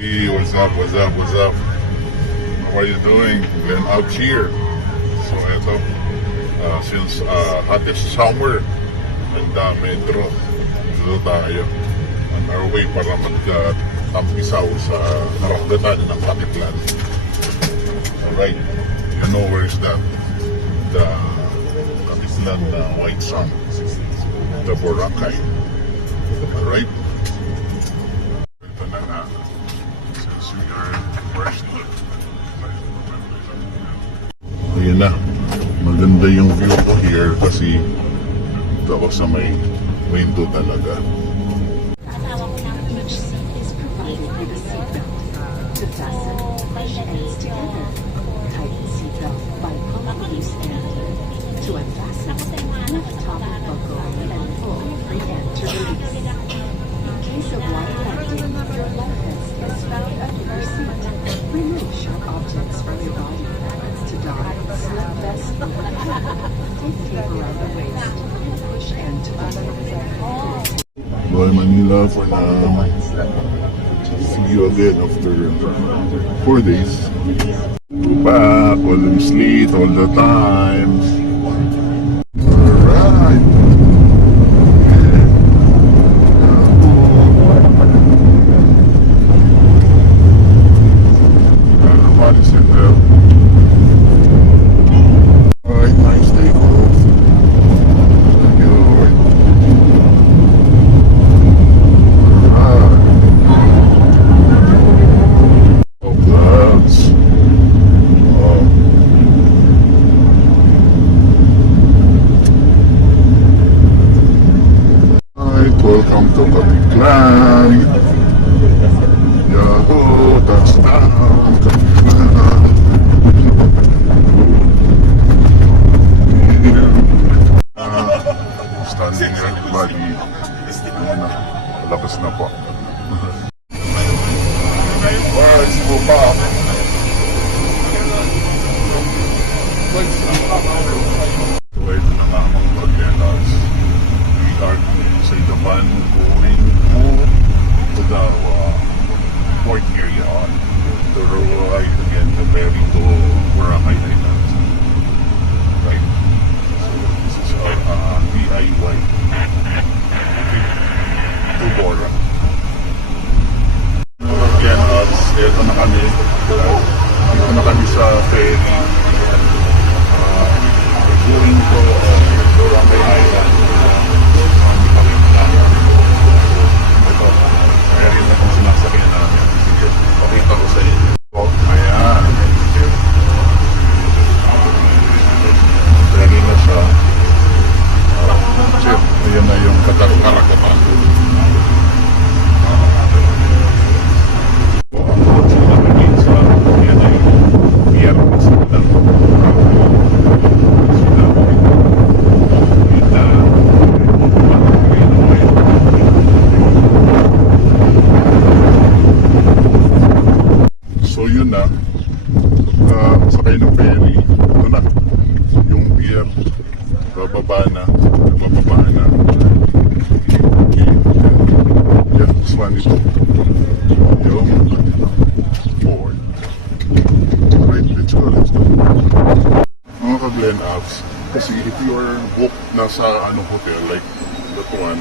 Hey, what's up, what's up, what's up? How are you doing? Glenn out here. So, eto, uh, since uh, hottest summer and uh, metro, dito tayo on our way para mag-tampisaw sa karagatan ng Pakitlan. Alright, you know where is that? The Pakitlan uh, White Sun, the Boracay. Alright? Maganda yung view ko here kasi ako sa may window talaga. Asawa ko Boy, Manila for now. See you again after four days. Go back, all them sleet all the time. Um, time. Yo, that's yeah. Standing yan, bali, ano na, labas na po. Words mo pa. Where is your pa. Sa ferry. Uh, going to uh, Boracay Island. Hindi kami malala. Ito, ferry na kung sinasakyan namin. Sige, pakita ko sa inyo. Oh, ayan. Ferry na siya. Uh, shit, ayan na yung katarkaragatan. So yun na, uh, sakay ng ferry, ito na, yung pier, bababa na, bababa na. This one is yung board. Alright, let's go, let's go. Mga ka-Glen Apps, kasi if you're booked na sa ano hotel, like that one,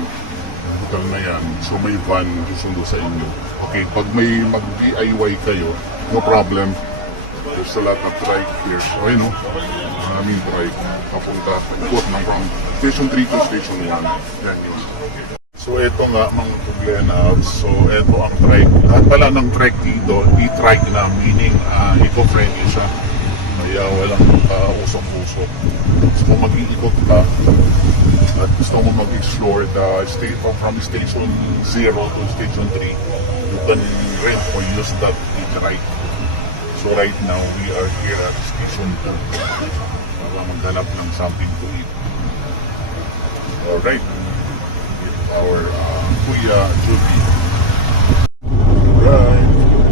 hotel na yan, so may van susundo sa inyo. Okay, pag may mag-DIY kayo, no problem. There's a lot of trike here. So, ayun o, maraming trike. Papunta, ikot ng from Station 3 to Station 1. Yan yun. So, ito nga, mga problema. So, ito ang trike. Lahat pala ng trike dito, e-trike na, meaning uh, eco-friendly siya. Kaya walang uh, usok-usok. So, mag-iikot ka, at gusto mo mag-explore the state from station 0 to station 3, you can rent or use that e-trike. So right now, we are here at station 2 para maghanap ng something to eat. Alright. With our uh, Kuya Judy. Right.